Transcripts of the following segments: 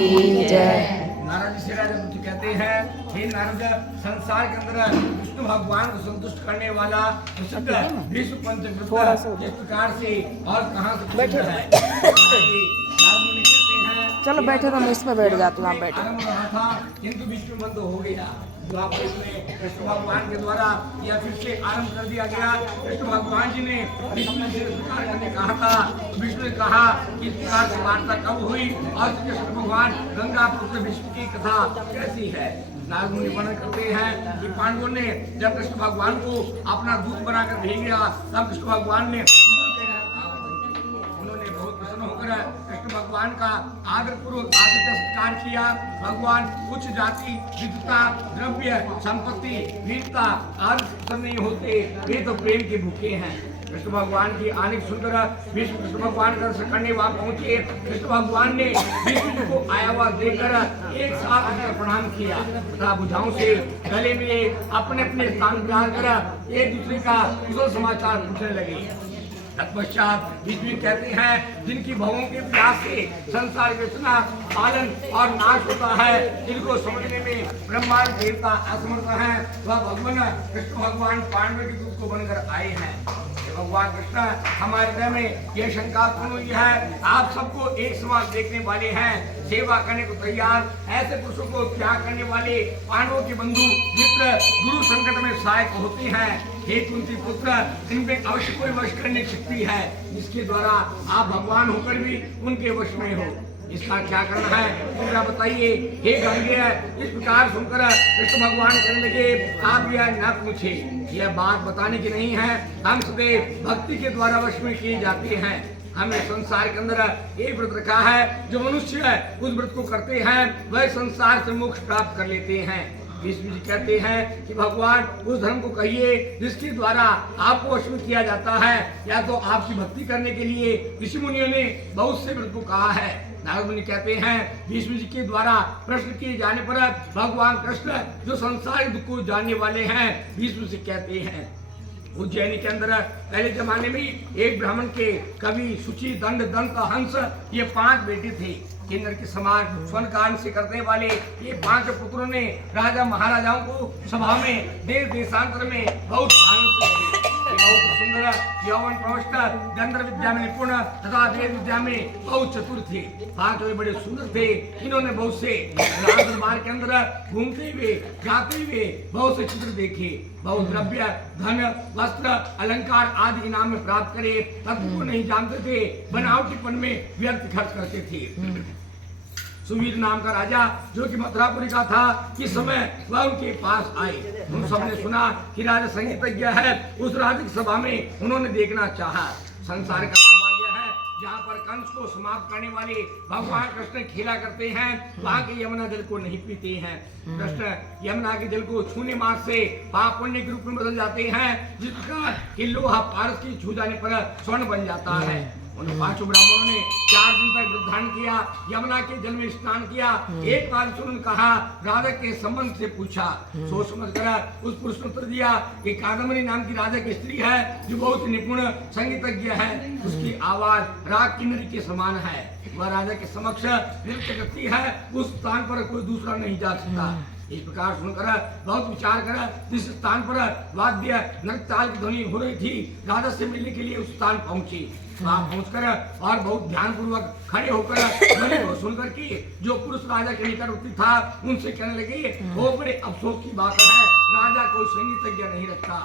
की जय। नारद जी से राजा पृथ्वी कहते हैं, हे नारद, संसार के अंदर विष्णु भगवान को संतुष्ट करने वाला प्रसिद्ध विश्व पंचकृत इस प्रकार से और कहाँ से प्रसिद्ध है। नारद मुनि कहते हैं, चलो बैठे तो मैं इसमें बैठ जाती हूँ, आप बैठो। आरंभ रहा था किंतु विष्णु बंद हो गया। जो आपको इसमें विष्णु भगवान के द्वारा या फिर से आरंभ कर दिया गया। विष्णु भगवान जी ने विष्णु से प्रकार करने कहा था। विष्णु ने कहा कि इस प्रकार से वार्ता कब हुई और कृष्ण भगवान गंगा पुत्र विष्णु की कथा कैसी है। नारद मुनि वर्णन करते हैं कि पांडवों ने जब कृष्ण भगवान को अपना दूत बनाकर भेजा, तब कृष्ण भगवान ने बहुत प्रसन्न होकर कृष्ण भगवान का आदर पूर्वक आदर सत्कार किया। भगवान उच्च जाति, विद्वता, द्रव्य, संपत्ति, वीरता आदि नहीं होते, वे तो प्रेम के भूखे हैं। कृष्ण भगवान की आने सुनकर विष्णु कृष्ण भगवान का दर्शन करने वहां पहुंचे। कृष्ण भगवान ने विष्णु को आया हुआ देखकर एक साथ उनका प्रणाम किया तथा भुजाओं से गले मिले, अपने अपने स्थान ग्रहण कर एक दूसरे का कुशल समाचार पूछने लगे। तत्पश्चात विष्णु कहते हैं, जिनकी भवों के प्यास से संसार रचना, पालन और नाश होता है, जिनको समझने में ब्रह्मांड देवता असमर्थ हैं, वह भगवान कृष्ण भगवान पांडव के दूत को बनकर आए हैं। भगवान कृष्ण हमारे हृदय में यह शंका उत्पन्न हुई है, आप सबको एक समान देखने वाले हैं, सेवा करने को तैयार ऐसे पुरुषों को त्याग करने वाले पांडवों के बंधु मित्र गुरु संकट में सहायक होते हैं। हे कुंती पुत्र, इनमें अवश्य कोई वश करने की शक्ति है, जिसके द्वारा आप भगवान होकर भी उनके वश में हो। इसका क्या करना है कृपया बताइए। हे गंगे, इस प्रकार सुनकर कृष्ण भगवान कहने लगे, आप यह न पूछे, यह बात बताने की नहीं है। हम सदैव भक्ति के द्वारा वश में किए जाते हैं। हमने संसार के अंदर एक व्रत रखा है, जो मनुष्य उस व्रत को करते हैं वह संसार से मोक्ष प्राप्त कर लेते हैं। विष्णु जी कहते हैं कि भगवान उस धर्म को कहिए जिसके द्वारा आपको वश में किया जाता है। या तो आपकी भक्ति करने के लिए ऋषि मुनियों ने बहुत से व्रत को कहा है। नारद मुनि कहते हैं, विष्णु जी के द्वारा प्रश्न किए जाने पर भगवान कृष्ण जो संसार दुख को जानने वाले हैं, विष्णु से कहते हैं, उज्जैनी के अंदर पहले जमाने में एक ब्राह्मण के कवि, शुचि, दंड, दंत, हंस ये 5 बेटे थे। किन्नर के समान स्वर्ण कार्य से करने वाले ये 5 पुत्रों ने राजा महाराजाओं को सभा में देश देशांतर में बहुत आनंद से बहुत सुंदर, यौवन प्रविष्ट, गंधर्व विद्या में निपुण तथा वेद विद्या में बहुत चतुर थे। 5 वे बड़े सुंदर थे। इन्होंने बहुत से राज दरबार के अंदर घूमते हुए जाते हुए बहुत से चित्र देखे, बहुत द्रव्य, धन, वस्त्र, अलंकार आदि इनाम में प्राप्त करे, तत्व को नहीं जानते थे, बनावटीपन में व्यर्थ खर्च करते थे। सुवीर नाम का राजा जो कि मथुरापुरी का था, इस समय वह उनके पास आए। उन सबने सुना कि राजा संगीतज्ञ है। उस राजा की सभा में उन्होंने देखना चाहा। संसार का अभाग्य है जहाँ पर कंस को समाप्त करने वाले भगवान कृष्ण खेला करते हैं, वहाँ के यमुना जल को नहीं पीते हैं। कृष्ण यमुना के जल को छूने मात्र से पाप पुण्य के रूप में बदल जाते हैं, जिस प्रकार कि लोहा पारस की छू जाने पर स्वर्ण बन जाता है। उन 5 ब्राह्मणों ने 4 दिन तक व्रतधारण किया, यमुना के जल में स्नान किया। एक बार उन्होंने कहा, राजा के संबंध से पूछा, सोच समझ कर उस पुरुष ने उत्तर दिया कि कादम्बरी नाम की राजा की स्त्री है, जो बहुत निपुण संगीतज्ञ है। उसकी आवाज राग किन्नरी के समान है। वह राजा के समक्ष नृत्य करती है, उस स्थान पर कोई दूसरा नहीं जा सकता। इस प्रकार सुनकर बहुत विचार कर जिस स्थान पर वाद्य नृत्य ताल की ध्वनि हो रही थी, राजा से मिलने के लिए उस स्थान पहुंची। वहां पहुंचकर और बहुत ध्यान पूर्वक खड़े होकर ध्वनि को सुनकर के जो पुरुष राजा के निकटवर्ती था, उनसे कहने लगे, वो बड़े अफसोस की बात है, राजा कोई संगीतज्ञ नहीं रखता।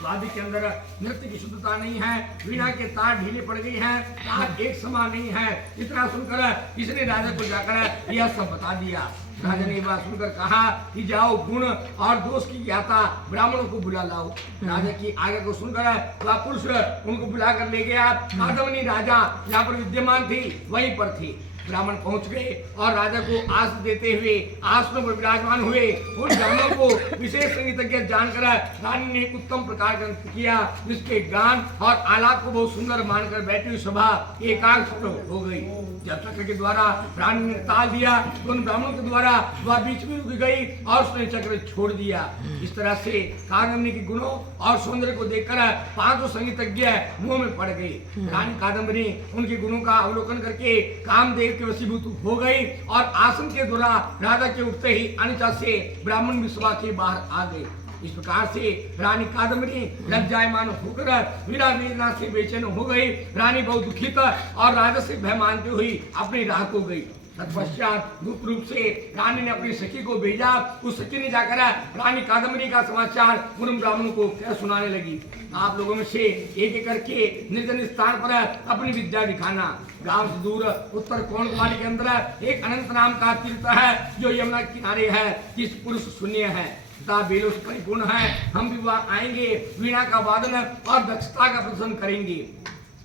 वादी के अंदर नृत्य की शुद्धता नहीं है, वीणा के तार ढीले पड़ गई हैं, तार एक समान नहीं है। इतना सुनकर इसने राजा को जाकर यह सब बता दिया। राजा ने बात सुनकर कहा कि जाओ गुण और दोष की ज्ञाता ब्राह्मणों को बुला लाओ। राजा की आज्ञा को सुनकर वह पुरुष उनको बुला कर ले गया। कादम्बरी राजा जहाँ पर विद्यमान थी वहीं पर थी। ब्राह्मण पहुंच गए और राजा को आसन देते हुए आसनों पर विराजमान हुए। उन ब्राह्मणों को विशेष संगीतज्ञ जानकर रानी ने उत्तम प्रकार का नृत्य किया, जिसके गान और आलाप को बहुत सुंदर मानकर बैठी हुई सभा एकाग्र हो गई। जब चक्र के द्वारा रानी ने ताल दिया तो उन ब्राह्मणों के द्वारा वह बीच में रुक गई और उसने चक्र छोड़ दिया। इस तरह से कादम्बरी के गुणों और सौंदर्य को देखकर 5 संगीतज्ञ मुंह में पड़ गए। रानी कादम्बरी उनके गुणों का अवलोकन करके कामदेव के वशीभूत हो गई और आसन के द्वारा राजा के उठते ही अनिचा से ब्राह्मण विश्वा के बाहर आ गए। इस प्रकार से रानी कादम्बरी लज्जायमान होकर वीरा वेदना से बेचैन हो गई। रानी बहुत दुखित और राजा से भय मानती हुई अपनी राह को गई। तत्पश्चात गुप्त रूप से रानी ने अपनी सखी को भेजा। उस सखी ने जाकर रानी कादम्बरी का समाचार उन ब्राह्मणों को क्या सुनाने लगी। आप लोगों में से एक एक करके निर्जन स्थान पर अपनी विद्या दिखाना। गांव से दूर उत्तर कोण कुमारी के अंदर एक अनंत नाम का तीर्थ है जो यमुना किनारे है। किस पुरुष शून्य है तथा बेलों से परिपूर्ण है। हम भी वहाँ आएंगे, वीणा का वादन और दक्षता का प्रदर्शन करेंगे।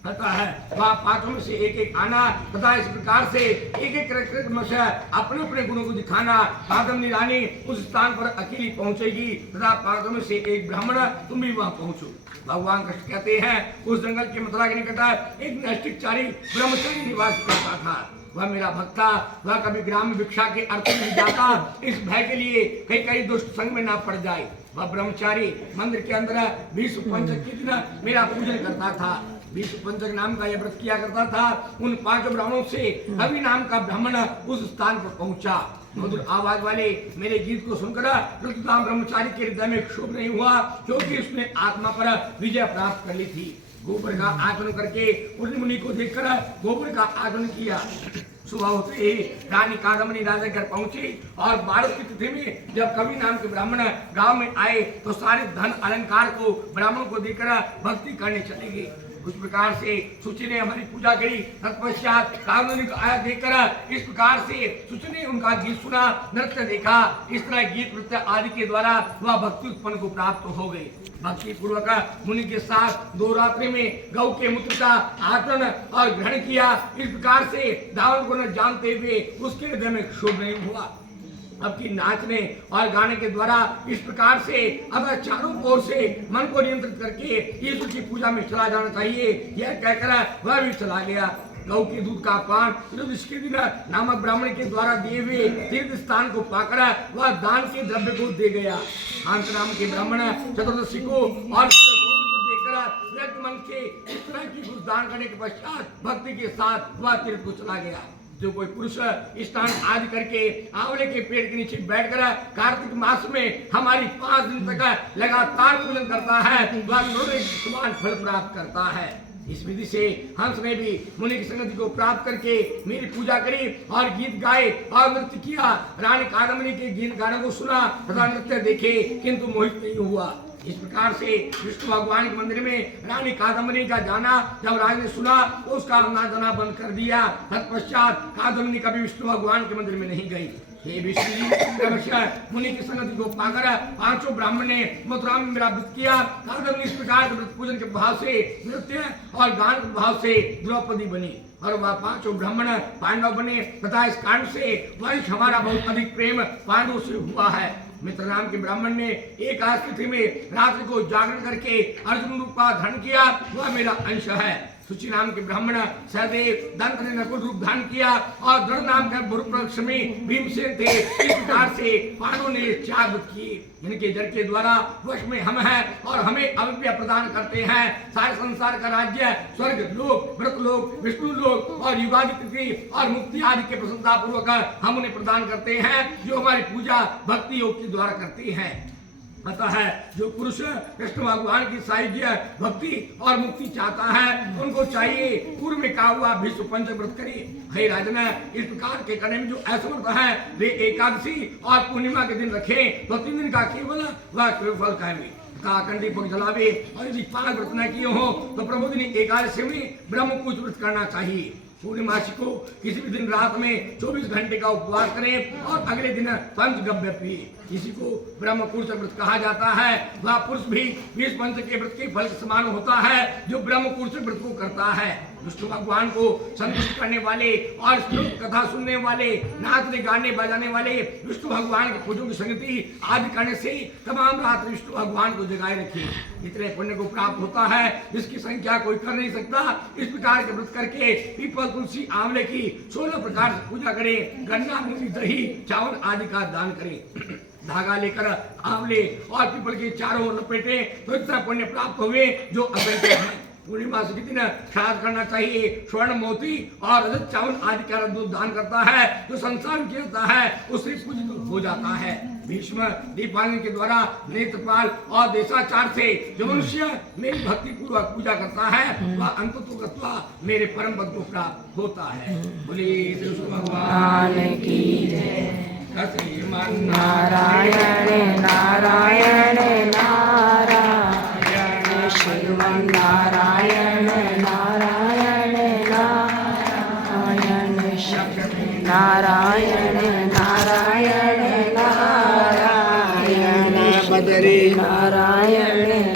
अतः है वहाँ पांचों में से एक एक आना तथा इस प्रकार से एक एक अपने अपने गुणों को दिखाना। कादम्बरी रानी उस स्थान पर अकेली पहुंचेगी तथा पांचों में से एक ब्राह्मण तुम भी वहाँ पहुंचो। भगवान कृष्ण कहते हैं उस जंगल के मथुरा के निकट एक नैष्ठिकचारी ब्रह्मचारी निवास करता था। वह मेरा भक्त था। वह कभी ग्राम भिक्षा के अर्थ में जाता, इस भय के लिए कई दुष्ट संग में ना पड़ जाए। वह ब्रह्मचारी मंदिर के अंदर 20 पंचक के दिन मेरा पूजन करता था। 20 पंचक नाम का यह व्रत किया करता था। उन 5 ब्राह्मणों से कवि नाम का ब्राह्मण उस स्थान पर पहुंचा। मधुर आवाज वाले मेरे गीत को सुनकर रुद्रदाम ब्रह्मचारी के हृदय में क्षोभ नहीं हुआ, क्योंकि उसने आत्मा पर विजय प्राप्त कर ली थी। गोबर का आचरण करके उन मुनि को देखकर गोबर का आचरण किया। सुबह होते ही रानी कादम्बरी राजा घर पहुंची और 12 की तिथि में जब कवि नाम के ब्राह्मण गांव में आए तो सारे धन अलंकार को ब्राह्मण को देकर भक्ति करने चले गए। उस प्रकार से सुचि ने हमारी पूजा करी। तत्पश्चात कादम्बरी को आया देखकर इस प्रकार से सुचि ने उनका गीत सुना, नृत्य देखा। इस तरह गीत नृत्य आदि के द्वारा वह भक्ति उत्पन्न को प्राप्त हो गई। भक्ति पूर्वक मुनि के साथ 2 रात्रि में गौ के मूत्र का आचरण और ग्रहण किया। इस प्रकार से दावन को न जानते हुए उसके हृदय में क्षोभ नहीं हुआ। अब की नाचने और गाने के द्वारा इस प्रकार से अब चारों ओर से मन को नियंत्रित करके ईश्वर की पूजा में चला जाना चाहिए, यह कहकर वह भी चला गया। गौ के दूध का पान इसके दिन नामक ब्राह्मण के द्वारा दिए हुए तीर्थ स्थान को पाकर वह दान के द्रव्य को दे गया। अंत नाम के ब्राह्मण चतुर्दशी को और देखकर मन के इस तरह की कुछ दान करने के पश्चात भक्ति के साथ वह तीर्थ को चला गया। जो कोई पुरुष स्नान आदि करके आंवले के पेड़ के नीचे बैठकर कार्तिक मास में हमारी 5 दिन तक लगातार पूजन करता है वह समान फल प्राप्त करता है। इस विधि से हंस ने भी मुनि की संगति को प्राप्त करके मेरी पूजा करी और गीत गाए और नृत्य किया। रानी कादम्बरी के गीत गानों को सुना तथा नृत्य देखे, किंतु मोहित नहीं हुआ। इस प्रकार से विष्णु भगवान के मंदिर में रानी कादम्बरी का जाना जब राज ने सुना तो उसका आना जाना बंद कर दिया। तत्पश्चात कादम्बरी कभी विष्णु भगवान के मंदिर में नहीं गई। हे विष्णु मुनि की संगति को पाकर 5 ब्राह्मण ने मथुरा में मेरा व्रत किया। कादम्बरी इस प्रकार के व्रत पूजन के भाव से नृत्य और गान के भाव से द्रौपदी बनी और वह 5 ब्राह्मण पांडव बने तथा इस कारण से वंश हमारा बहुत अधिक प्रेम पांडवों से हुआ है। मित्र नाम के ब्राह्मण ने एक तिथि में रात्रि को जागरण करके अर्जुन रूप का धारण किया, वह मेरा अंश है। सुचि नाम के ब्राह्मण सहदेव दंत ने नकुल रूप धारण किया और दृढ़ नाम के बुरुपक्ष में भीमसेन थे। इस प्रकार से पांडवों ने त्याग किए। इनके जड़ के द्वारा वश में हम हैं और हमें अव्यय प्रदान करते हैं। सारे संसार का राज्य स्वर्ग लोक, व्रत लोक, विष्णु लोक और युगादि तिथि और मुक्ति आदि के प्रसन्नता पूर्वक हम उन्हें प्रदान करते हैं जो हमारी पूजा भक्ति योग के द्वारा करते हैं। अतः है जो पुरुष कृष्ण भगवान की साहित्य भक्ति और मुक्ति चाहता है उनको चाहिए पूर्व में कहा हुआ भीष्म पंचक व्रत करे। हे राजन, इस प्रकार के करने में जो असमर्थ है वे एकादशी और पूर्णिमा के दिन रखे तो 3 दिन का केवल वह फल खाएंगे। अखंड दीपक जलावे और यदि 5 व्रत न किए हो तो प्रबोधिनी एकादशी में ब्रह्मपूज व्रत करना चाहिए। पूर्णिमासी को किसी भी दिन रात में 24 घंटे का उपवास करें और अगले दिन पंचगव्य पिए। किसी को ब्रह्म पुरुष व्रत कहा जाता है। वह पुरुष भी 20 पंच के व्रत के फल के समान होता है जो ब्रह्म पुरुष व्रत को करता है। विष्णु भगवान को संतुष्ट करने वाले और कथा सुनने वाले, नाचने गाने बजाने वाले, विष्णु भगवान के पूजों की संगति आदि करने से तमाम रात विष्णु भगवान को जगाए रखे। इतने पुण्य को प्राप्त होता है जिसकी संख्या कोई कर नहीं सकता। इस प्रकार के व्रत करके पीपल, तुलसी, आंवले की 16 प्रकार से पूजा करें। गन्ना, मूंगफली, दही, चावल आदि का दान करें। धागा लेकर आंवले और पीपल के चारों ओर लपेटे तो इतना पुण्य प्राप्त हुए जो अद्वैत है। पूर्णिमा के दिन श्राद्ध करना चाहिए। स्वर्ण मोती और रजत चावल आदि का दूध दान करता है, जो संसार में किया है उससे पूजित हो जाता है। भीष्म दीपावली के द्वारा नेत्रपाल और देशाचार से जो मनुष्य मेरी भक्ति पूर्वक पूजा करता है वह अंततः मेरे परम पद को प्राप्त होता है। बोले कृष्ण भगवान की जय। श्रीमन नारायण नारायण नारायण श्रीमन नारायण नारायण नारायण नारायण नारायण नारायण बदरी नारायण